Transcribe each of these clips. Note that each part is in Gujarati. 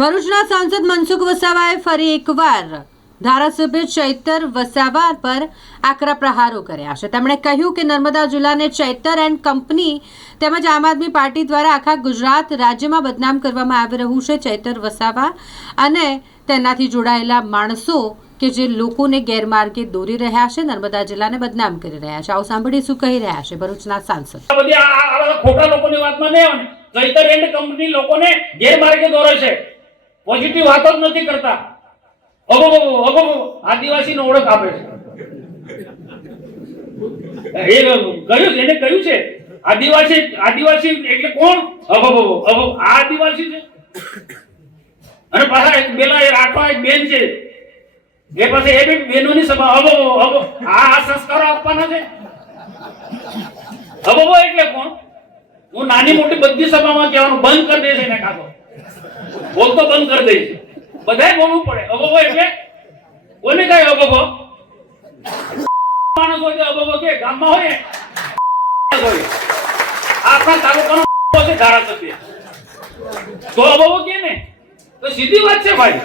ભરૂચના સાંસદ મનસુખ વસાવાએ ફરી એકવાર ધારાસભ્ય ચૈતર વસાવા પર આકરા પ્રહારો કર્યા છે। તેમણે કહ્યું કે નર્મદા જિલ્લાને ચૈતર એન્ડ કંપની તેમજ આમ આદમી પાર્ટી દ્વારા આખા ગુજરાત રાજ્યમાં બદનામ કરવામાં આવી રહ્યું છે। ચૈતર વસાવા અને તેનાથી જોડાયેલા માણસો કે જે લોકોને ગેરમાર્ગે દોરી રહ્યા છે, નર્મદા જિલ્લાને બદનામ કરી રહ્યા છે। આવો સાંભળીએ શું કહી રહ્યા છે ભરૂચના સાંસદ। ખોટા લોકોની વાતમાં નહીં આવે। ચૈતર એન્ડ કંપની લોકોને ગેરમાર્ગે દોરે છે, પોઝિટિવ વાતો જ નથી કરતા। આદિવાસીનો ઓળખ આપે છે। એને કહ્યું છે આદિવાસી એટલે કોણ? આદિવાસી છે। અને પાછા એક બેન છે, એ પાસે એ બી બહેનોની સભા આ સંસ્કારો આપવાના છે। એટલે કોણ? હું નાની મોટી બધી સભામાં કહેવાનું બંધ કરી દે છે ને, કાતો બોલતો બંધ કરી દે છે, બધાય બોલવું પડે। એટલે કોને કઈ માણસ હોય કે ગામમાં હોય આપણા તાલુકાનો છે ધારાસભ્ય, તો કે ને તો સીધી વાત છે ભાઈ,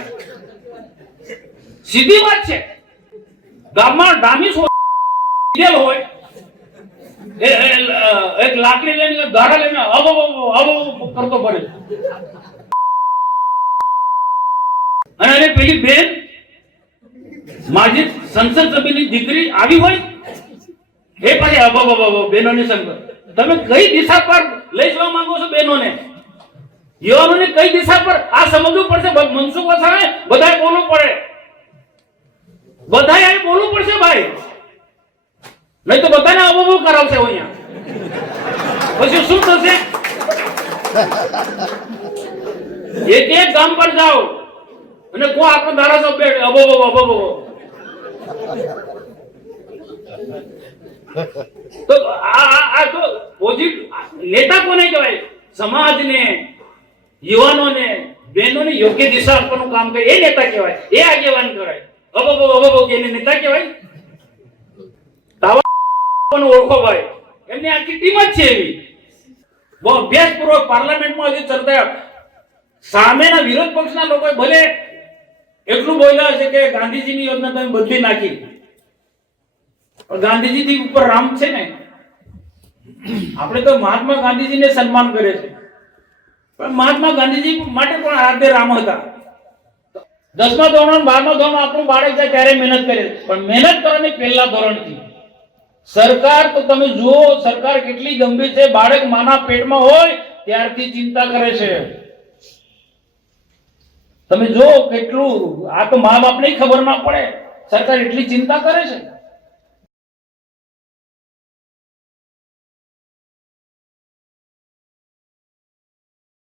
સીધી વાત છે। ગામમાં ડામી હોય એક લાકડી લઈને ધારા લઈને કરતો પડે, અને પેલી બેન માજી સંસદ સભ્યની દીકરી આવી હોય એ પાછી બહેનોની સંગત। તમે કઈ દિશા પર લઈ જવા માંગો છો બહેનોને, યુવાનોને કઈ દિશા પર આ સમજવું પડશે। મનસુખ વસાવાએ બધાએ બોલવું પડે, બધાએ બોલવું પડશે ભાઈ, નહીં તો બધાને અબો કરાવશે અહીંયા, પછી શું થશે? એક ગામ પર જાઓ અને કો આપણો ધારાસભ્ય અબો તો આ તો પોઝિટિવ નેતા કોને કહેવાય? સમાજને, યુવાનોને, બહેનોને યોગ્ય દિશા આપવાનું કામ કરે એ નેતા કહેવાય, એ આગેવાન કહેવાય। અબો કે નેતા કહેવાય? ઓળખો ભાઈ, એમની આખી ટીમ જ છે એવી, બહુ અભ્યાસપૂર્વક પાર્લામેન્ટમાં હજી ચર્ચા। સામેના વિરોધ પક્ષના લોકો ભલે એટલું બોલ્યા છે કે ગાંધીજીની યોજના તમે બદલી નાખી, પણ ગાંધીજી ઉપર રામ છે ને, આપણે તો મહાત્મા ગાંધીજીને સન્માન કરે છે, પણ મહાત્મા ગાંધીજી માટે પણ આદ્ય રામ હતા। 10મા ધોરણ 12મા ધોરણ આપણું બાળક જાય ત્યારે મહેનત કરે, પણ મહેનત કરવાની પહેલા ધોરણથી સરકાર તો તમે જુઓ, સરકાર કેટલી ગંભીર છે। બાળક માના પેટમાં હોય ત્યારથી ચિંતા કરે છે, તમે જો કેટલું, આ તો મા બાપને ખબર ના પડે, સરકાર એટલી ચિંતા કરે છે।